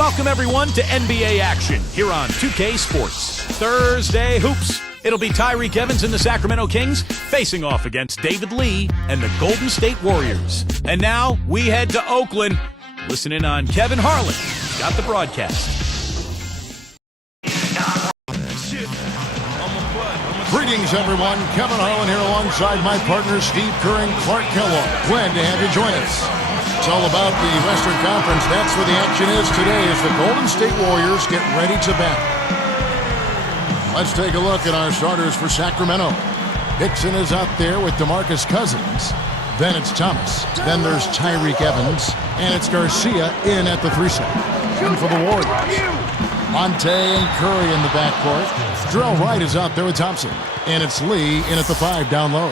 Welcome, everyone, to NBA action here on 2K Sports. Thursday Hoops. It'll be Tyreek Evans and the Sacramento Kings facing off against David Lee and the Golden State Warriors. And now we head to Oakland. Listen in on Kevin Harlan. He's got the broadcast. Greetings, everyone. Kevin Harlan here alongside my partners Steve Kerr and Clark Kellogg. Glad to have you join us. It's all about the Western Conference. That's where the action is today as the Golden State Warriors get ready to battle. Let's take a look at our starters for Sacramento. Dixon is out there with DeMarcus Cousins. Then it's Thomas. Then there's Tyreek Evans. And it's Garcia in at the 3-set. And for the Warriors, Monte and Curry in the backcourt. Jarrell Wright is out there with Thompson. And it's Lee in at the 5 down low.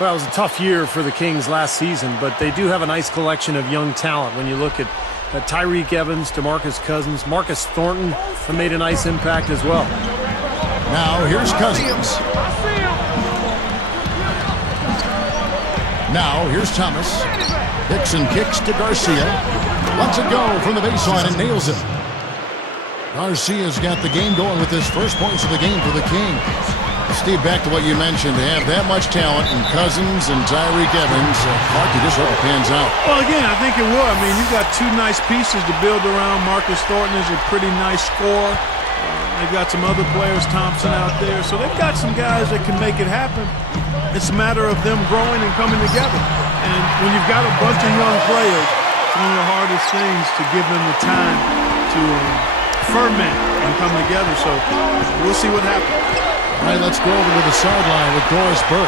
Well, it was a tough year for the Kings last season, but they do have a nice collection of young talent. When you look at Tyreek Evans, DeMarcus Cousins, Marcus Thornton have made a nice impact as well. Now here's Cousins. Now here's Thomas. Dixon kicks to Garcia. Lets it go from the baseline and nails it. Garcia's got the game going with his first points of the game for the Kings. Steve, back to what you mentioned, to have that much talent in Cousins and Tyreek Evans, Clark, you just hope it pans out. Well, again, I think it will. I mean, you've got two nice pieces to build around. Marcus Thornton is a pretty nice scorer. They've got some other players, Thompson out there. So they've got some guys that can make it happen. It's a matter of them growing and coming together. And when you've got a bunch of young players, it's one of the hardest things to give them the time to ferment and come together. So we'll see what happens. All right, let's go over to the sideline with Doris Burke.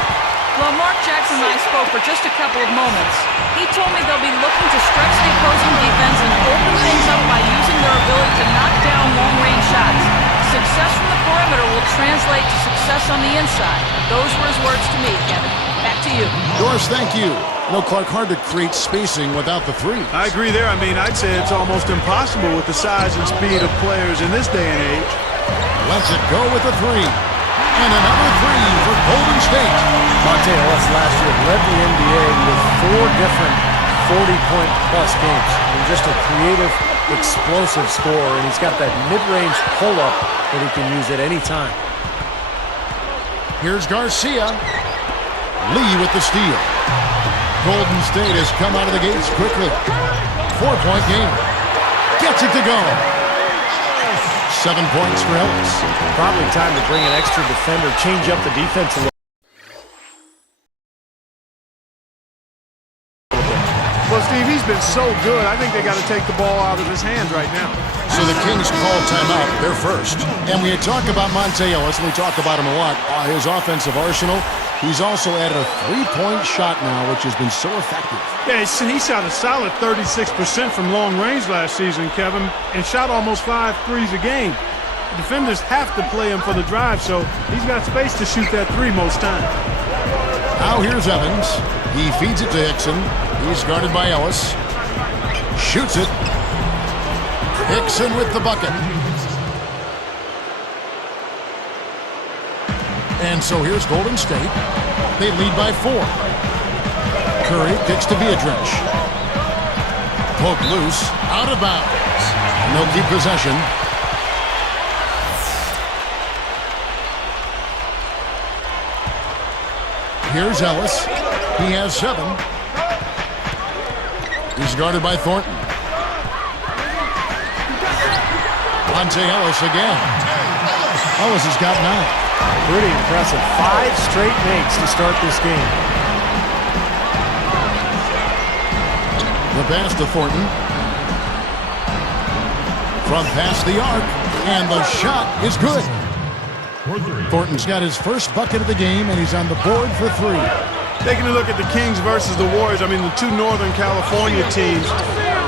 Well, Mark Jackson and I spoke for just a couple of moments. He told me they'll be looking to stretch the opposing defense and open things up by using their ability to knock down long-range shots. Success from the perimeter will translate to success on the inside. Those were his words to me, Kevin. Back to you. Doris, thank you. No, Clark, hard to create spacing without the three. I agree there. I mean, I'd say it's almost impossible with the size and speed of players in this day and age. Lets it go with the three. And another three for Golden State. Monte Ellis last year led the NBA with 4 different 40-point-plus games. And just a creative, explosive scorer, and he's got that mid-range pull-up that he can use at any time. Here's Garcia. Lee with the steal. Golden State has come out of the gates quickly. 4-point game. Gets it to go. 7 points for Ellis. Probably time to bring an extra defender, change up the defense a little. Well, Steve, he's been so good. I think they got to take the ball out of his hands right now. So the Kings call timeout. They're first. And we talk about Monte Ellis, and we talk about him a lot. His offensive arsenal. He's also added a 3-point shot now, which has been so effective. Yeah, he shot a solid 36% from long range last season, Kevin, and shot almost 5 threes a game. Defenders have to play him for the drive, so he's got space to shoot that 3 most times. Now here's Evans. He feeds it to Hickson. He's guarded by Ellis. Shoots it. Hickson with the bucket. And so here's Golden State. They lead by 4. Curry kicks to Beatrice. Poke loose. Out of bounds. And they'll keep possession. Here's Ellis. He has 7. He's guarded by Thornton. Monte Ellis again. Ellis has got 9. Pretty impressive. 5 straight makes to start this game. The pass to Thornton. From past the arc. And the shot is good. Thornton's got his first bucket of the game, and he's on the board for 3. Taking a look at the Kings versus the Warriors, I mean, the 2 Northern California teams.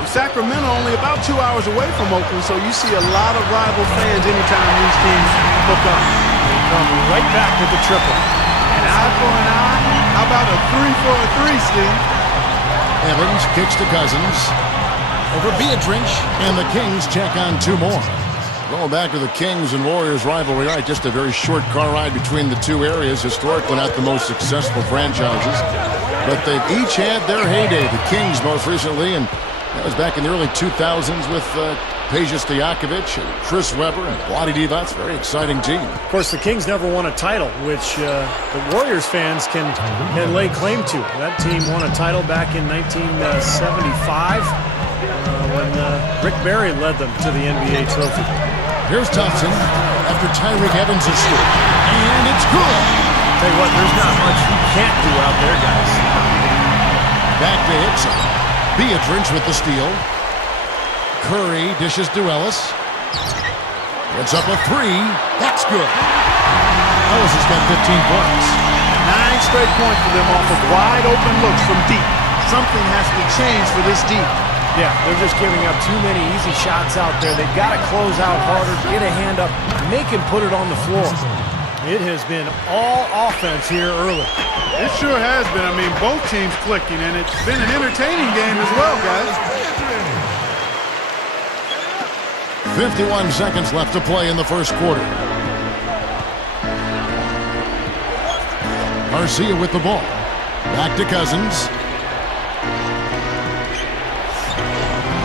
Sacramento only about 2 hours away from Oakland, so you see a lot of rival fans anytime these teams hook up. They come right back with the triple. An eye for an eye? How about a 3 for a 3, Steve? Evans kicks to Cousins. Over Beatrice, and the Kings check on 2 more. Going back to the Kings and Warriors rivalry, right, just a very short car ride between the 2 areas. Historically not the most successful franchises, but they've each had their heyday. The Kings most recently, and that was back in the early 2000s with Peja Stojakovic and Chris Webber and Vlade Divac. Very exciting team. Of course, the Kings never won a title, which the Warriors fans can lay claim to. That team won a title back in 1975 when Rick Barry led them to the NBA trophy. Here's Thompson after Tyreke Evans is scored. And it's good. Tell you what, there's not much you can't do out there, guys. Back to Hickson. Beatrice with the steal. Curry dishes to Ellis. Puts up a three. That's good. Ellis has got 15 points. 9 straight points for them off of wide open looks from deep. Something has to change for this deep. Yeah, they're just giving up too many easy shots out there. They've got to close out harder, get a hand up, make him put it on the floor. It has been all offense here early. It sure has been. I mean, both teams clicking, and it's been an entertaining game as well, guys. 51 seconds left to play in the first quarter. Garcia with the ball. Back to Cousins.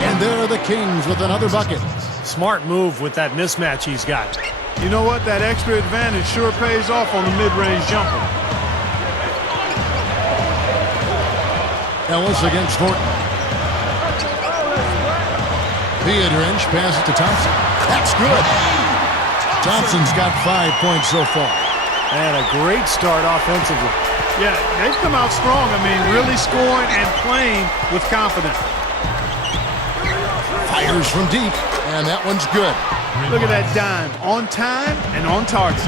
And there are the Kings with another bucket. Smart move with that mismatch he's got. You know what? That extra advantage sure pays off on the mid-range jumper. Ellis against Thornton. Beatrice passes to Thompson. That's good. Thompson's got 5 points so far. And a great start offensively. Yeah, they've come out strong. I mean, really scoring and playing with confidence. Fires from deep, and that one's good. Look at that dime. On time and on target.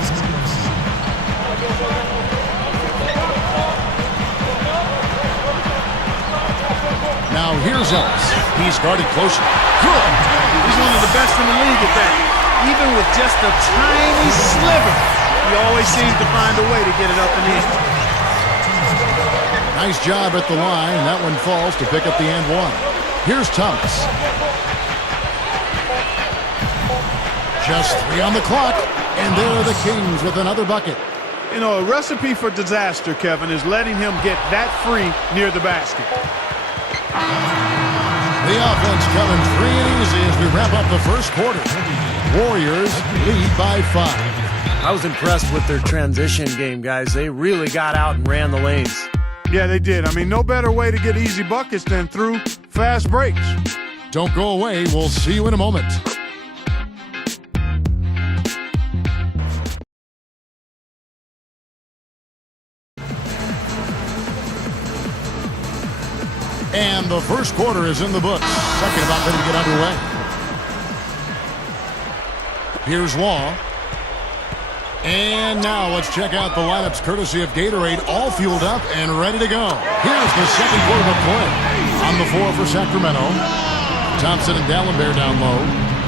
Now here's Ellis. He's guarded closer. Good. He's one of the best in the league at that. Even with just a tiny sliver, he always seems to find a way to get it up and in. Nice job at the line. That one falls to pick up the and one. Here's Thomas. Just 3 on the clock, and there are the Kings with another bucket. You know, a recipe for disaster, Kevin, is letting him get that free near the basket. The offense coming free and easy as we wrap up the first quarter. Warriors lead by 5. I was impressed with their transition game, guys. They really got out and ran the lanes. Yeah, they did. I mean, no better way to get easy buckets than through fast breaks. Don't go away. We'll see you in a moment. And the first quarter is in the books. Second about ready to get underway. Here's Law. And now let's check out the lineups courtesy of Gatorade, all fueled up and ready to go. Here's the second quarter of play. On the floor for Sacramento. Thompson and Dallenberg down low.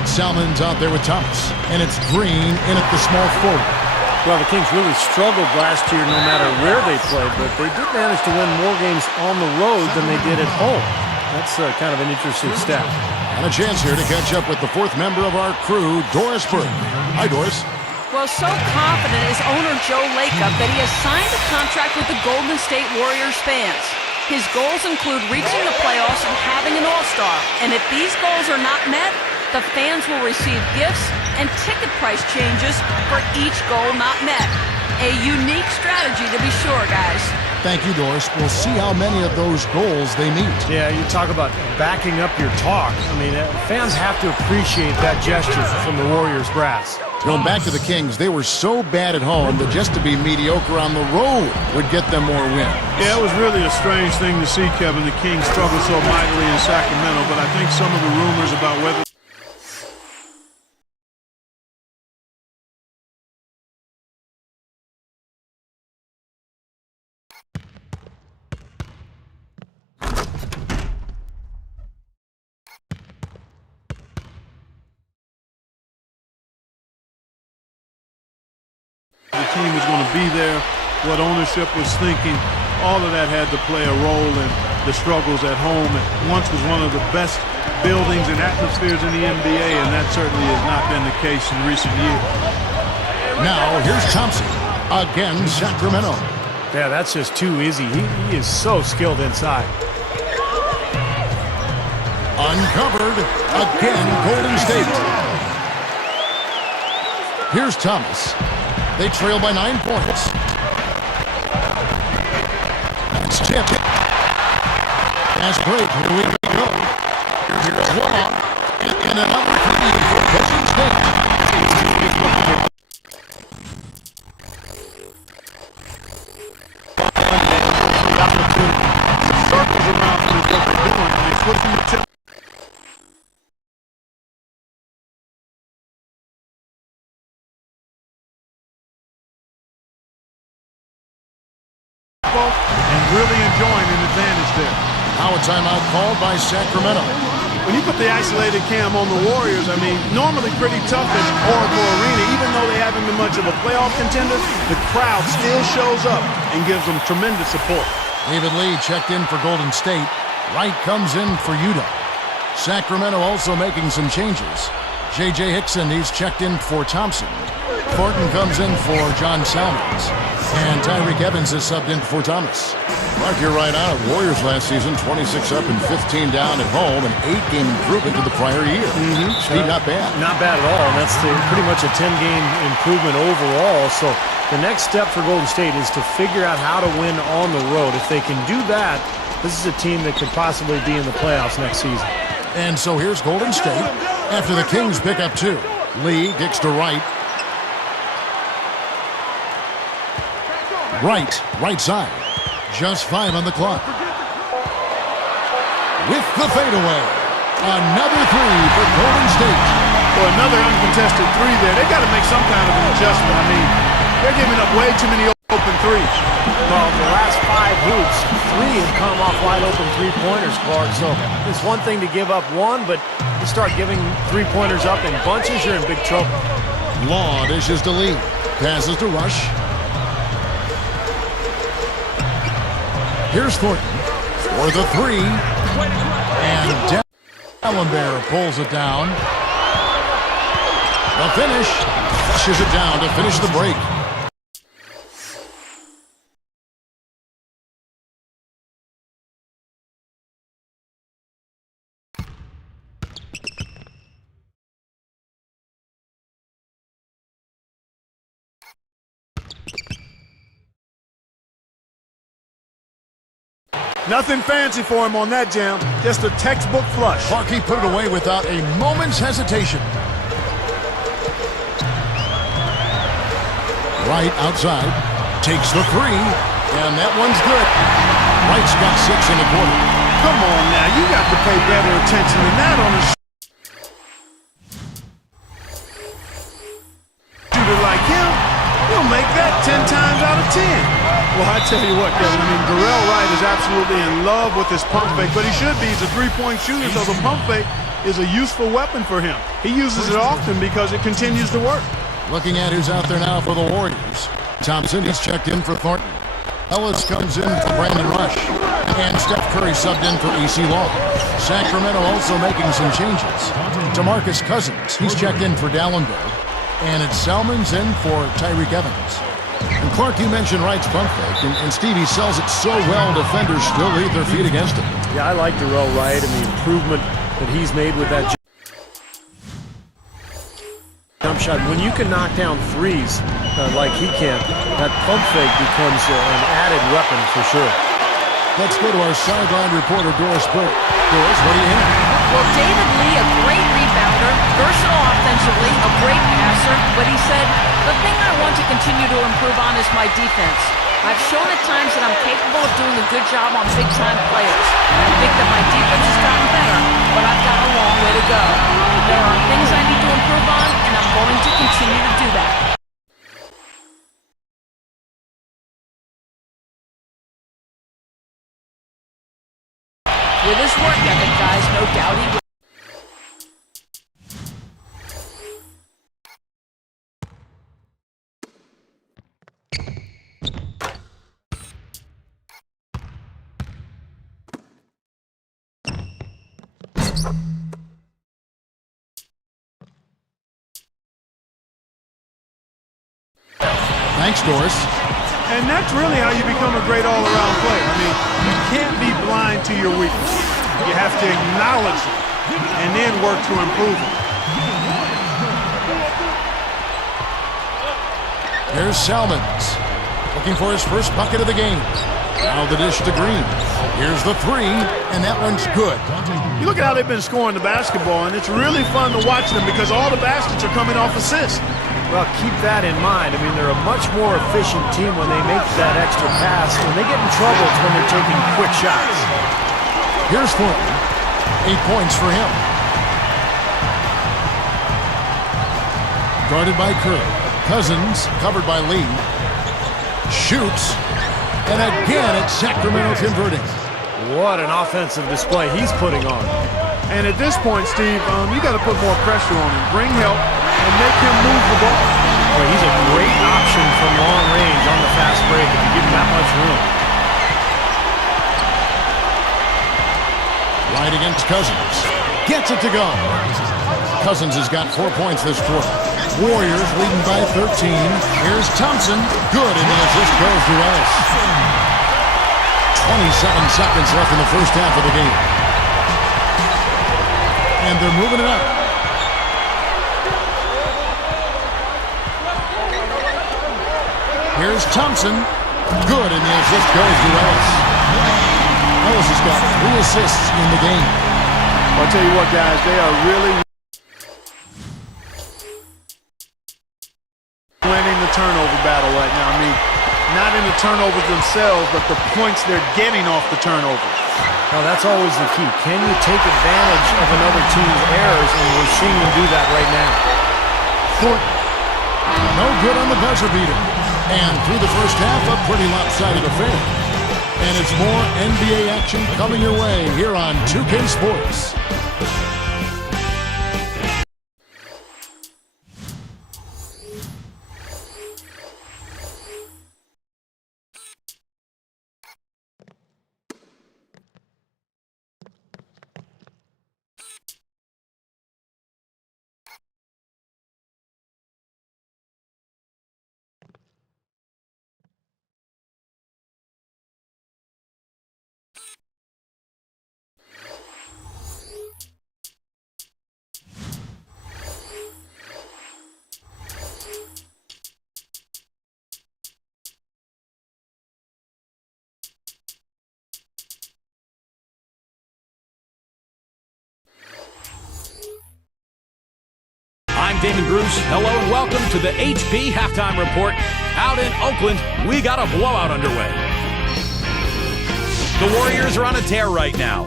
Salmon's out there with Thomas. And it's Green in at the small forward. Well, the Kings really struggled last year no matter where they played, but they did manage to win more games on the road than they did at home. That's kind of an interesting stat. And a chance here to catch up with the fourth member of our crew, Doris Burke. Hi, Doris. Well, so confident is owner Joe Lacob that he has signed a contract with the Golden State Warriors fans. His goals include reaching the playoffs and having an all-star. And if these goals are not met, the fans will receive gifts and ticket price changes for each goal not met. A unique strategy to be sure, guys. Thank you, Doris. We'll see how many of those goals they meet. Yeah, you talk about backing up your talk. I mean, fans have to appreciate that gesture from the Warriors brass. Going back to the Kings, they were so bad at home that just to be mediocre on the road would get them more wins. Yeah, it was really a strange thing to see, Kevin. The Kings struggled so mightily in Sacramento, but I think some of the rumors about whether the team was going to be there, what ownership was thinking, all of that had to play a role in the struggles at home. It once was one of the best buildings and atmospheres in the NBA, and that certainly has not been the case in recent years. Now, here's Thompson. Again, Sacramento. Yeah, that's just too easy. He is so skilled inside. Uncovered. Again, Golden State. Here's Thomas. They trail by 9 points. That's tipped. Pass break. Here we go. Here's Long. And another three for Golden State. Circles around them is what they're doing. They're flipping the tip. And really enjoying an advantage there. Now a timeout called by Sacramento. When you put the isolated cam on the Warriors, I mean, normally pretty tough at Oracle Arena. Even though they haven't been much of a playoff contender, the crowd still shows up and gives them tremendous support. David Lee checked in for Golden State. Wright comes in for Utah. Sacramento also making some changes. J.J. Hickson, he's checked in for Thompson. Thornton comes in for John Salmons. And Tyreek Evans is subbed in for Thomas. Mark, you're right on it. Warriors last season, 26 up and 15 down at home, an 8-game improvement to the prior year. Steve, not bad. Not bad at all. And that's pretty much a 10-game improvement overall. So the next step for Golden State is to figure out how to win on the road. If they can do that, this is a team that could possibly be in the playoffs next season. And so here's Golden State after the Kings pick up 2. Lee kicks to Wright. Right side. Just 5 on the clock. With the fadeaway. Another 3 for Golden State. Well, another uncontested 3 there. They got to make some kind of an adjustment. I mean, they're giving up way too many open threes. Well, the last 5 hoops, 3 have come off wide open three-pointers, Clark. So it's one thing to give up 1, but you start giving three-pointers up in bunches, you're in big trouble. Law dishes to Lee. Passes to Rush. Here's Thornton for the 3. And Allenbear pulls it down. The finish. Flushes it down to finish the break. Nothing fancy for him on that jam. Just a textbook flush. Clarkie put it away without a moment's hesitation. Wright outside. Takes the 3. And that one's good. Wright's got 6 in the quarter. Come on now. You got to pay better attention than that on a shooter like him. He'll make that 10 times out of 10. Well, I tell you what, Kevin, I mean, Darrell Wright is absolutely in love with this pump fake, but he should be. He's a three-point shooter, so the pump fake is a useful weapon for him. He uses it often because it continues to work. Looking at who's out there now for the Warriors. Thompson is checked in for Thornton. Ellis comes in for Brandon Rush. And Steph Curry subbed in for E.C. Long. Sacramento also making some changes. DeMarcus Cousins, he's checked in for Dallenberg. And it's Salmons in for Tyreek Evans. And Clark, you mentioned Wright's pump fake, and Stevie sells it so well, defenders still leave their feet against it. Yeah, I like Darrell Wright and the improvement that he's made with that jump shot. When you can knock down threes like he can, that pump fake becomes an added weapon for sure. Let's go to our sideline reporter, Doris Burke. Doris, what do you have? Well, David Lee, a great rebounder, versatile offensively, a great passer, but he said, the thing I want to continue to improve on is my defense. I've shown at times that I'm capable of doing a good job on big-time players. I think that my defense has gotten better, but I've got a long way to go. There are things I need to improve on, and I'm going to continue to do that. With his work ethic, guys, no doubt he will. Thanks, Doris. And that's really how you become a great all-around player. I mean, you can't be blind to your weaknesses. You have to acknowledge them and then work to improve them. Here's Salmons, looking for his first bucket of the game. Now the dish to Green. Here's the three, and that one's good. You look at how they've been scoring the basketball, and it's really fun to watch them because all the baskets are coming off assists. Well, keep that in mind. I mean, they're a much more efficient team when they make that extra pass. When they get in trouble, it's when they're taking quick shots. Here's Thornton. 8 points for him. Guarded by Curry. Cousins covered by Lee. Shoots. And again, it's Sacramento converting. What an offensive display he's putting on. And at this point, Steve, you got to put more pressure on him. Bring help and make him move the ball. Boy, he's a great option from long range on the fast break if you give him that much room. Right against Cousins. Gets it to go. Cousins has got 4 points this quarter. Warriors leading by 13. Here's Thompson. Good, and the assist goes to Ellis. 27 seconds left in the first half of the game. And they're moving it up. Here's Thompson. Good, and the assist goes to Ellis. Ellis has got 3 assists in the game. I'll tell you what, guys, they are really winning the turnover battle right now. I mean, not in the turnovers themselves, but the points they're getting off the turnovers. Well, that's always the key. Can you take advantage of another team's errors? And we're seeing them do that right now. Thornton. No good on the buzzer beater. And through the first half, a pretty lopsided affair. And it's more NBA action coming your way here on 2K Sports. I'm Damon Bruce. Hello and welcome to the HP Halftime Report. Out in Oakland, we got a blowout underway. The Warriors are on a tear right now.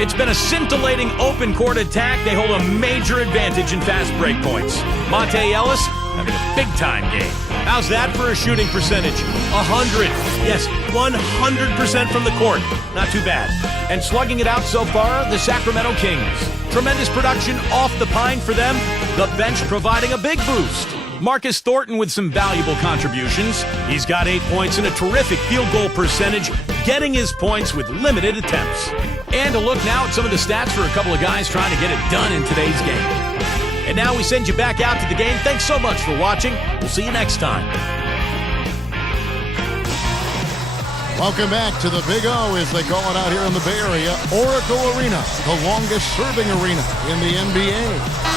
It's been a scintillating open court attack. They hold a major advantage in fast break points. Monte Ellis having a big-time game. How's that for a shooting percentage? 100. Yes, 100% from the court. Not too bad. And slugging it out so far, the Sacramento Kings. Tremendous production off the pine for them. The bench providing a big boost. Marcus Thornton with some valuable contributions. He's got 8 points and a terrific field goal percentage, getting his points with limited attempts. And a look now at some of the stats for a couple of guys trying to get it done in today's game. And now we send you back out to the game. Thanks so much for watching. We'll see you next time. Welcome back to the Big O, as they call it out here in the Bay Area. Oracle Arena, the longest serving arena in the NBA.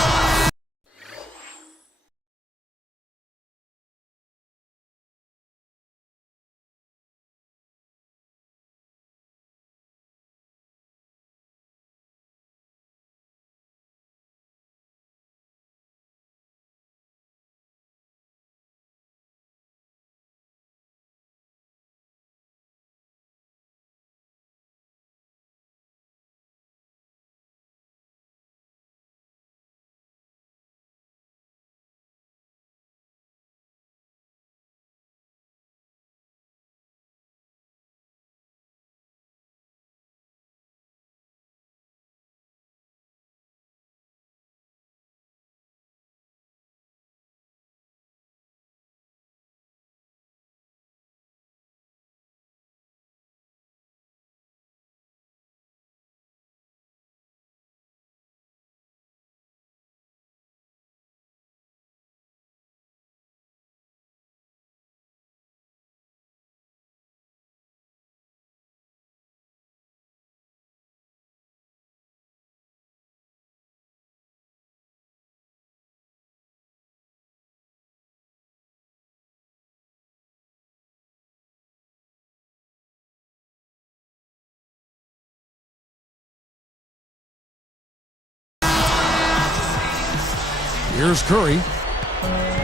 Here's Curry.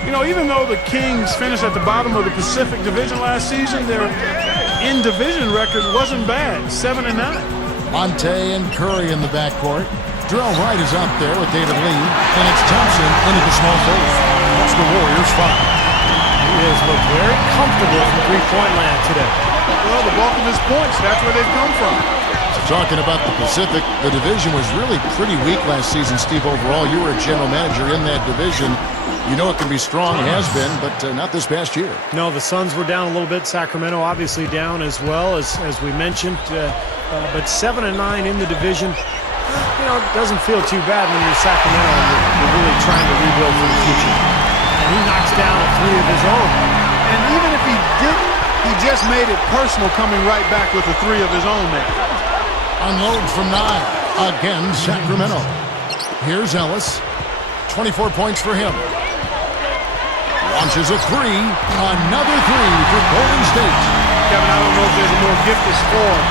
You know, even though the Kings finished at the bottom of the Pacific Division last season, their in-division record wasn't bad, 7-9. Monte and Curry in the backcourt. Darrell Wright is out there with David Lee, and it's Thompson into the small forward. That's the Warriors' 5. He has looked very comfortable from three-point land today. Well, the bulk of his points, that's where they've come from. Talking about the Pacific, the division was really pretty weak last season, Steve, overall. You were a general manager in that division. You know it can be strong, has been, but not this past year. No, the Suns were down a little bit. Sacramento obviously down as well, as we mentioned. But 7-9 in the division, you know, it doesn't feel too bad when you're Sacramento and you're really trying to rebuild for the future. And he knocks down a three of his own. And even if he didn't, he just made it personal coming right back with a three of his own there. Unload from 9. Again, Sacramento. Here's Ellis. 24 points for him. Launches a three. Another three for Golden State. Kevin, I don't know if there's a more gifted scorer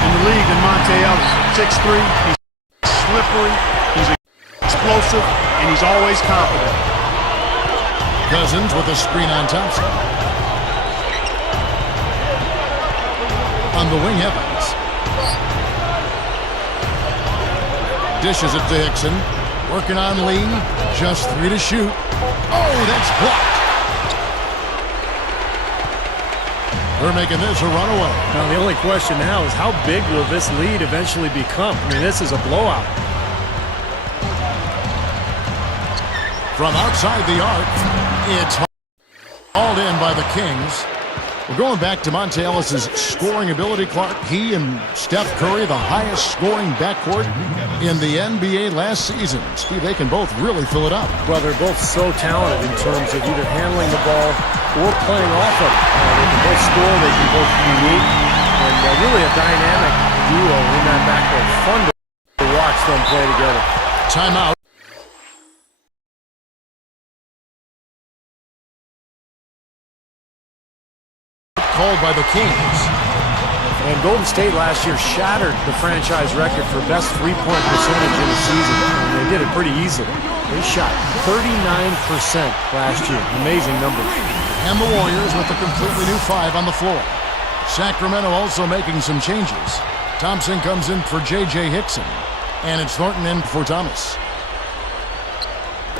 in the league than Monte Ellis. 6'3", he's slippery, he's explosive, and he's always confident. Cousins with a screen on Thompson. On the wing, Evans. Dishes it to Hickson. Working on Lee. Just 3 to shoot. Oh, that's blocked. They're making this a runaway. Now, the only question now is how big will this lead eventually become? I mean, this is a blowout. From outside the arc, it's hauled in by the Kings. We're going back to Monte Ellis' scoring ability, Clark. He and Steph Curry, the highest scoring backcourt in the NBA last season. Steve, they can both really fill it up. Well, they're both so talented in terms of either handling the ball or playing off of it. They can both score, they can both create, and really a dynamic duo in that backcourt. Fun to watch them play together. Timeout. Called by the Kings. And Golden State last year shattered the franchise record for best three-point percentage in the season. And they did it pretty easily. They shot 39% last year. Amazing number. And the Warriors with a completely new 5 on the floor. Sacramento also making some changes. Thompson comes in for J.J. Hickson. And it's Thornton in for Thomas.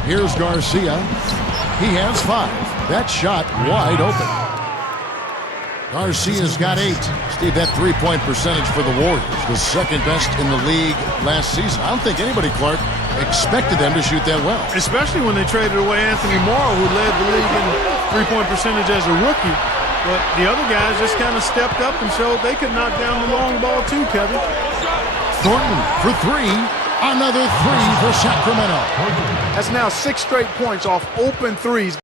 Here's Garcia. He has 5. That shot wide open. Garcia's got 8. Steve, that three-point percentage for the Warriors was second best in the league last season. I don't think anybody, Clark, expected them to shoot that well. Especially when they traded away Anthony Morrow, who led the league in three-point percentage as a rookie. But the other guys just kind of stepped up and showed they could knock down the long ball too, Kevin. Thornton for 3. Another 3 for Sacramento. That's now 6 straight points off open threes.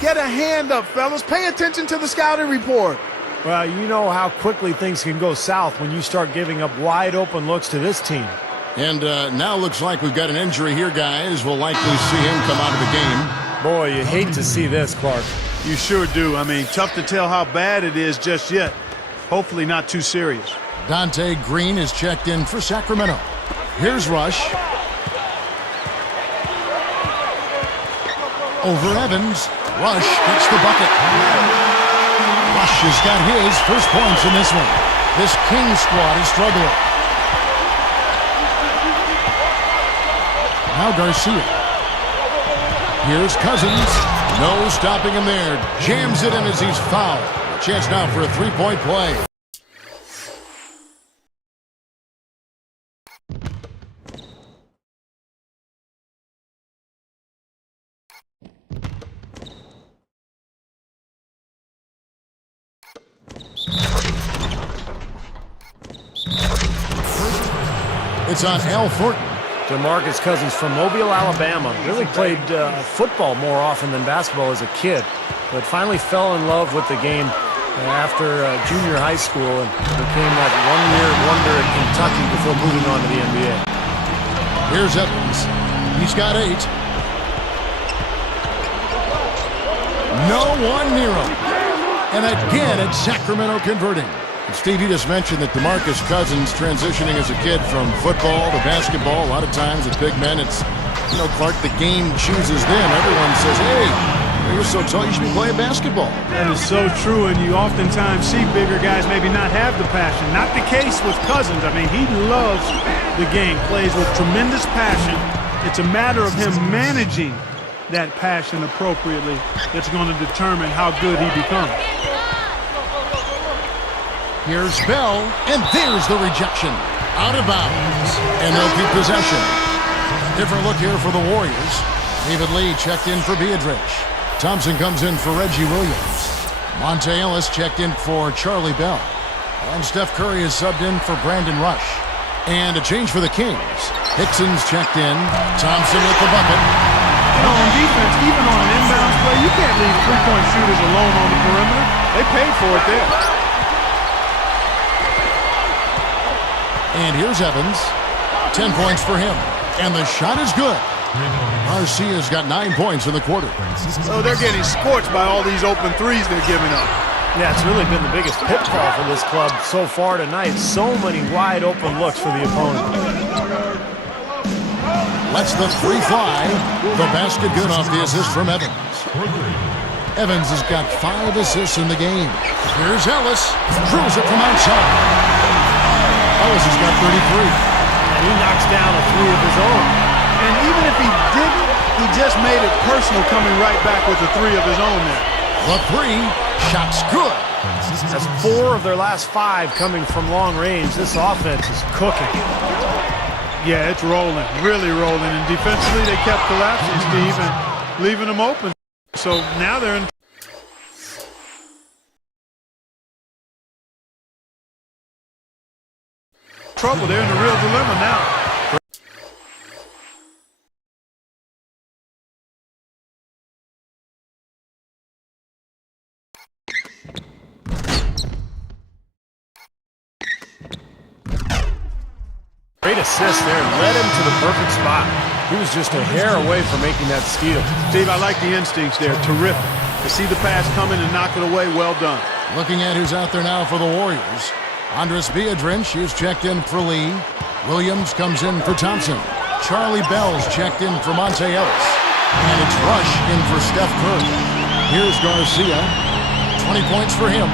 Get a hand up, fellas. Pay attention to the scouting report. Well, you know how quickly things can go south when you start giving up wide open looks to this team. And now looks like we've got an injury here, guys. We'll likely see him come out of the game. Boy, you hate to see this, Clark. You sure do. I mean, tough to tell how bad it is just yet. Hopefully not too serious. Dante Green is checked in for Sacramento. Here's Rush. Over Evans. Rush gets the bucket. Rush has got his first points in this one. This Kings squad is struggling. Now Garcia. Here's Cousins. No stopping him there. Jams it in as he's fouled. A chance now for a three-point play. It's on Al Thornton. DeMarcus Cousins from Mobile, Alabama. Really played football more often than basketball as a kid, but finally fell in love with the game after junior high school and became that one-year wonder at Kentucky before moving on to the NBA. Here's Evans. He's got 8. No one near him. And again, it's Sacramento converting. And Steve, you just mentioned that DeMarcus Cousins transitioning as a kid from football to basketball. A lot of times with big men, it's, Clark, the game chooses them. Everyone says, hey, you're so tall, you should be playing basketball. That is so true, and you oftentimes see bigger guys maybe not have the passion. Not the case with Cousins. I mean, he loves the game, plays with tremendous passion. It's a matter of him managing that passion appropriately that's going to determine how good he becomes. Here's Bell, and there's the rejection. Out of bounds, and they'll keep possession. Different look here for the Warriors. David Lee checked in for Beatrice. Thompson comes in for Reggie Williams. Monte Ellis checked in for Charlie Bell. And Steph Curry is subbed in for Brandon Rush. And a change for the Kings. Hickson's checked in. Thompson with the bucket. On defense, even on an inbounds play, you can't leave three-point shooters alone on the perimeter. They paid for it there. And here's Evans. 10 points for him. And the shot is good. Garcia's got 9 points in the quarter. So they're getting scorched by all these open threes they're giving up. Yeah, it's really been the biggest pitfall for this club so far tonight. So many wide open looks for the opponent. Lets the three fly. The basket good off the assist from Evans. Evans has got 5 assists in the game. Here's Ellis. Drills it from outside. Ellis has got 33. And he knocks down a 3 of his own. And even if he didn't, he just made it personal coming right back with the 3 of his own there. The 3 shot's good. That's 4 of their last 5 coming from long range. This offense is cooking. Yeah, it's rolling, really rolling. And defensively, they kept collapsing, Steve, and leaving them open. So now they're in trouble. They're in a real dilemma now. Great assist there, led him to the perfect spot. He was just a hair away from making that steal. Steve, I like the instincts there. Terrific. To see the pass coming and knock it away, well done. Looking at who's out there now for the Warriors. Andres Beadrinch is checked in for Lee. Williams comes in for Thompson. Charlie Bell's checked in for Monte Ellis. And it's Rush in for Steph Curry. Here's Garcia. 20 points for him.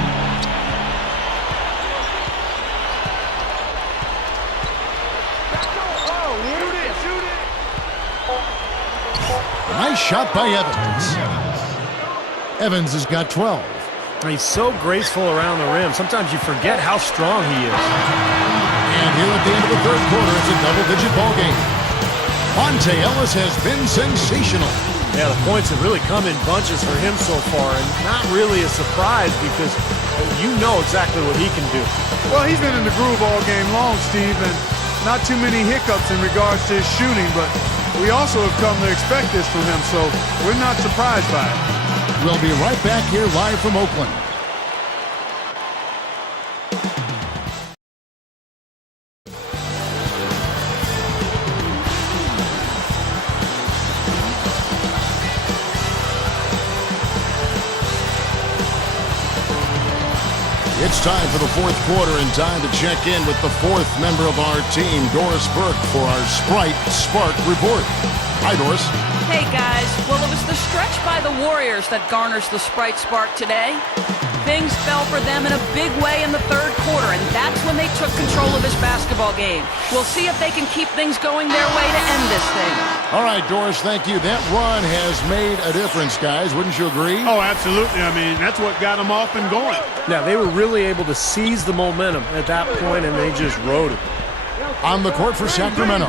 Nice shot by Evans. Evans has got 12. He's so graceful around the rim. Sometimes you forget how strong he is. And here at the end of the third quarter, it's a double-digit ball game. Monte Ellis has been sensational. Yeah, the points have really come in bunches for him so far, and not really a surprise because you know exactly what he can do. Well, he's been in the groove all game long, Steve, and not too many hiccups in regards to his shooting, but we also have come to expect this from him, so we're not surprised by it. We'll be right back here live from Oakland. It's time for the fourth quarter and time to check in with the fourth member of our team, Doris Burke, for our Sprite Spark Report. Hi, Doris. Hey, guys. Well, it was the stretch by the Warriors that garners the Sprite Spark today. Things fell for them in a big way in the third quarter, and that's when they took control of this basketball game. We'll see if they can keep things going their way to end this thing. All right, Doris, thank you. That run has made a difference, guys. Wouldn't you agree? Oh, absolutely. I mean, that's what got them off and going. Yeah, they were really able to seize the momentum at that point, and they just rode it. On the court for Sacramento,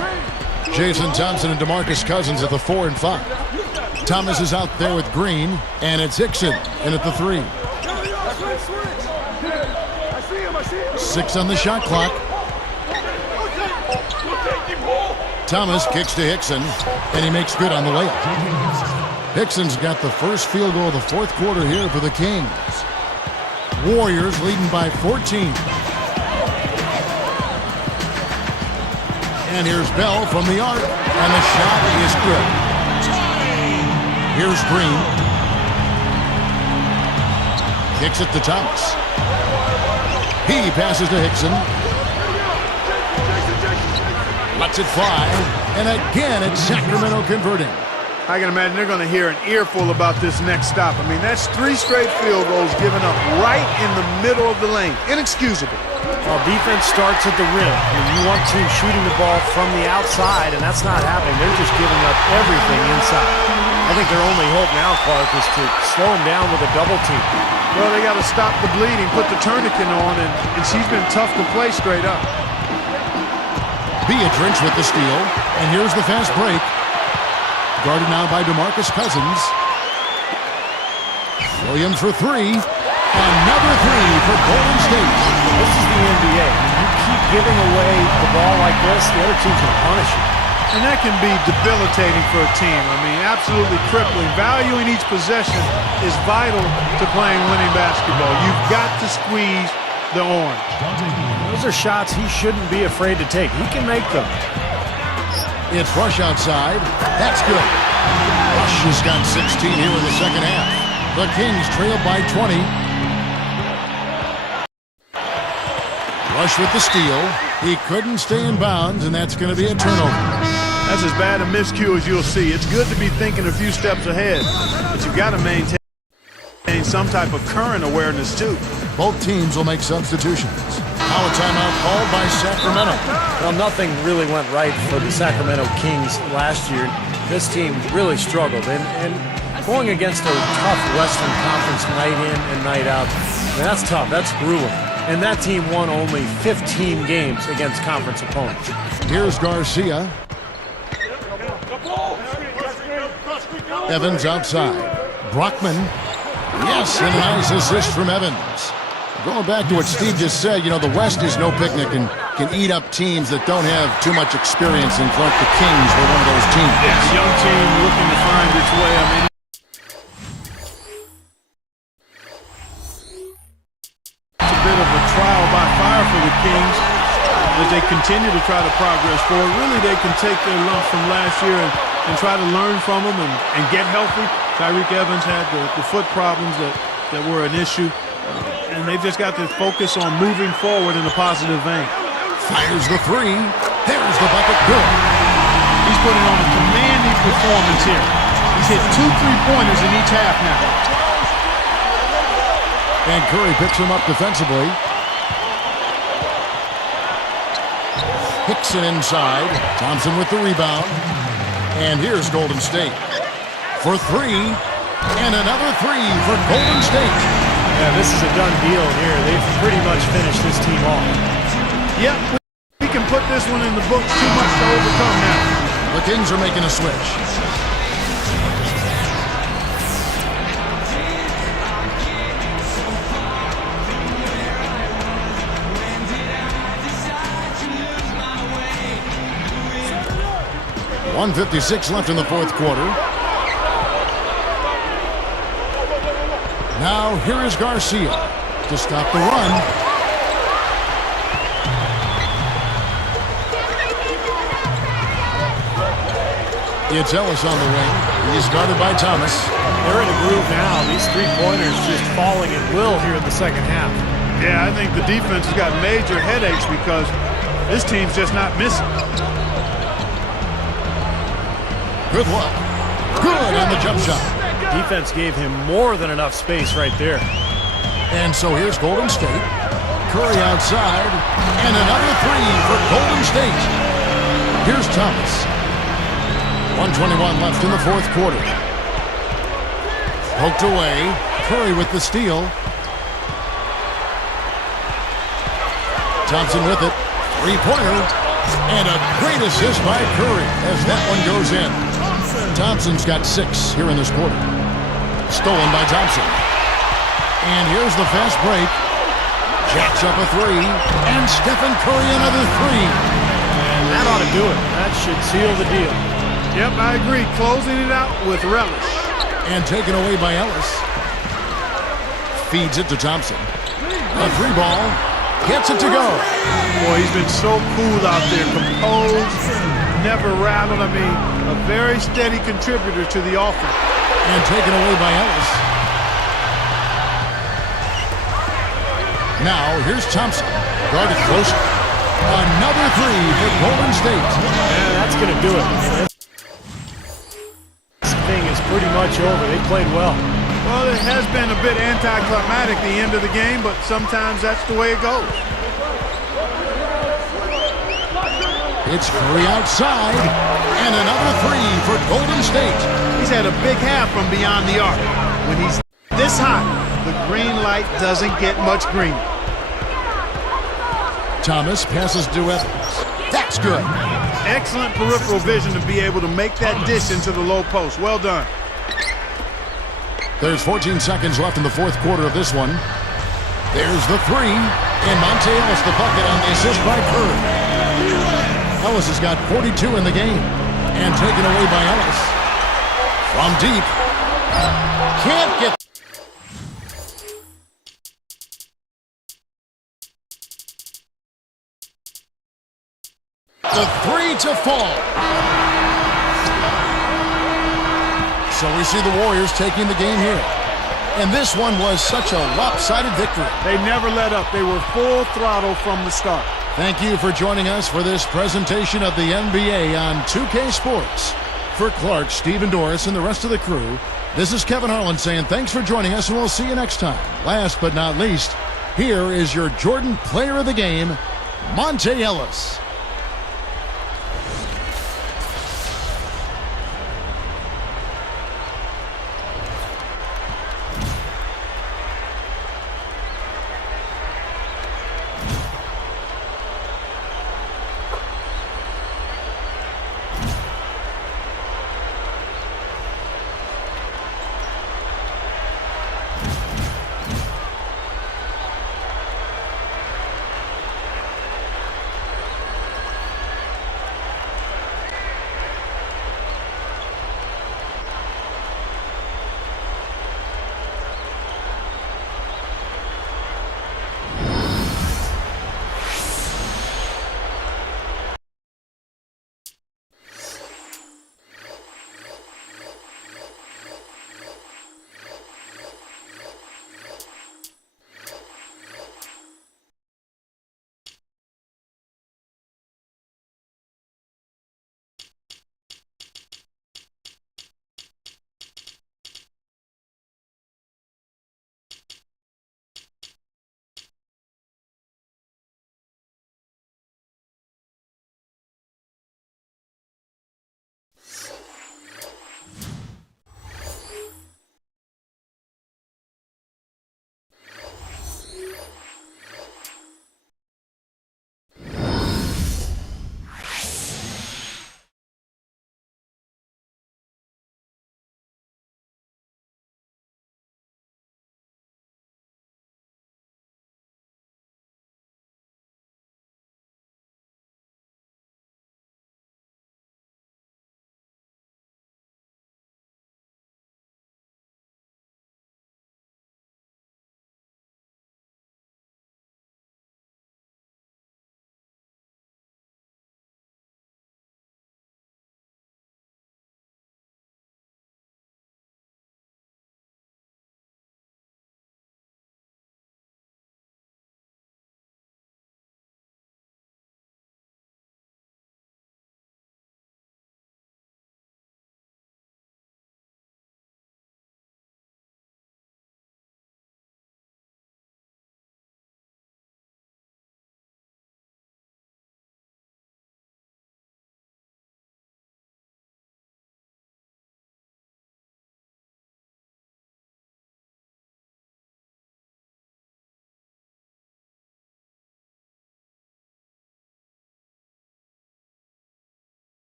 Jason Thompson and DeMarcus Cousins at the 4 and 5. Thomas is out there with Green, and it's Hickson in at the 3. 6 on the shot clock. Thomas kicks to Hickson, and he makes good on the layup. Hickson's got the first field goal of the fourth quarter here for the Kings. Warriors leading by 14. And here's Bell from the arc, and the shot is good. Here's Green. Kicks it to Thomas. He passes to Hickson. Lets it fly, and again it's Sacramento converting. I can imagine they're going to hear an earful about this next stop. I mean, that's 3 straight field goals given up right in the middle of the lane. Inexcusable. Well, defense starts at the rim. And you want teams shooting the ball from the outside, and that's not happening. They're just giving up everything inside. I think their only hope now, Clark, is to slow him down with a double team. Well, they got to stop the bleeding, put the tourniquet on, and she's been tough to play straight up. Beatrice with the steal, and here's the fast break. Guarded now by DeMarcus Cousins. Williams for 3. Another 3 for Golden State. This is the NBA. You keep giving away the ball like this, the other team's going to punish you. And that can be debilitating for a team. I mean, absolutely crippling. Valuing each possession is vital to playing winning basketball. You've got to squeeze the orange. Those are shots he shouldn't be afraid to take. He can make them. It's Rush outside. That's good. Rush has got 16 here in the second half. The Kings trail by 20. Rush with the steal. He couldn't stay in bounds, and that's going to be a turnover. That's as bad a miscue as you'll see. It's good to be thinking a few steps ahead, but you've got to maintain some type of current awareness, too. Both teams will make substitutions. Now a timeout called by Sacramento. Well, nothing really went right for the Sacramento Kings last year. This team really struggled, and going against a tough Western Conference night in and night out, that's tough. That's grueling. And that team won only 15 games against conference opponents. Here's Garcia. Evans outside. Brockman. Yes, and a nice assist from Evans. Going back to what Steve just said, you know, the West is no picnic and can eat up teams that don't have too much experience. In front, the Kings were one of those teams. Yeah, young team looking to find its way. I mean, it's a bit of a trial by fire for the Kings as they continue to try to progress forward. Really, they can take their lumps from last year and try to learn from them and get healthy. Tyreek Evans had the foot problems that were an issue. And they've just got to focus on moving forward in a positive vein. Fires the 3. There's the bucket. Good. He's putting on a commanding performance here. He's hit 2 3-pointers in each half now. And Curry picks him up defensively. Hickson inside. Thompson with the rebound. And here's Golden State for 3. And another 3 for Golden State. Yeah, this is a done deal here. They've pretty much finished this team off. Yep, we can put this one in the books. Too much to overcome now. The Kings are making a switch. .156 left in the fourth quarter. Now here is Garcia to stop the run. It's Ellis on the wing. He's guarded by Thomas. They're in a groove now. These 3-pointers just falling at will here in the second half. Yeah, I think the defense has got major headaches because this team's just not missing. Good luck. Good on the jump shot. Defense gave him more than enough space right there. And so here's Golden State. Curry outside. And another 3 for Golden State. Here's Thomas. 1:21 left in the fourth quarter. Poked away. Curry with the steal. Thompson with it. 3-pointer. And a great assist by Curry as that one goes in. Thompson's got 6 here in this quarter. Stolen by Thompson. And here's the fast break. Jacks up a 3. And Stephen Curry another 3. That ought to do it. That should seal the deal. Yep, I agree. Closing it out with relish. And taken away by Ellis. Feeds it to Thompson. A 3-ball. Gets it to go. Boy, he's been so cool out there. Composed, never rattled. I mean, a very steady contributor to the offense. And taken away by Ellis. Now, here's Thompson. Guarded close. Another 3 for Golden State. Yeah, that's going to do it. This thing is pretty much over. They played well. Well, it has been a bit anticlimactic the end of the game, but sometimes that's the way it goes. It's free outside. And another 3 for Golden State. He's had a big half from beyond the arc. When he's this hot, the green light doesn't get much greener. Thomas passes to Evans. That's good. Excellent peripheral vision to be able to make that dish into the low post. Well done. There's 14 seconds left in the fourth quarter of this one. There's the 3. And Monte Ellis the bucket on the assist by Curry. Ellis has got 42 in the game. And taken away by Ellis. From deep. Can't get... The 3 to fall. So we see the Warriors taking the game here. And this one was such a lopsided victory. They never let up. They were full throttle from the start. Thank you for joining us for this presentation of the NBA on 2K Sports. For Clark, Stephen Doris, and the rest of the crew, this is Kevin Harlan saying thanks for joining us, and we'll see you next time. Last but not least, here is your Jordan Player of the Game, Monte Ellis.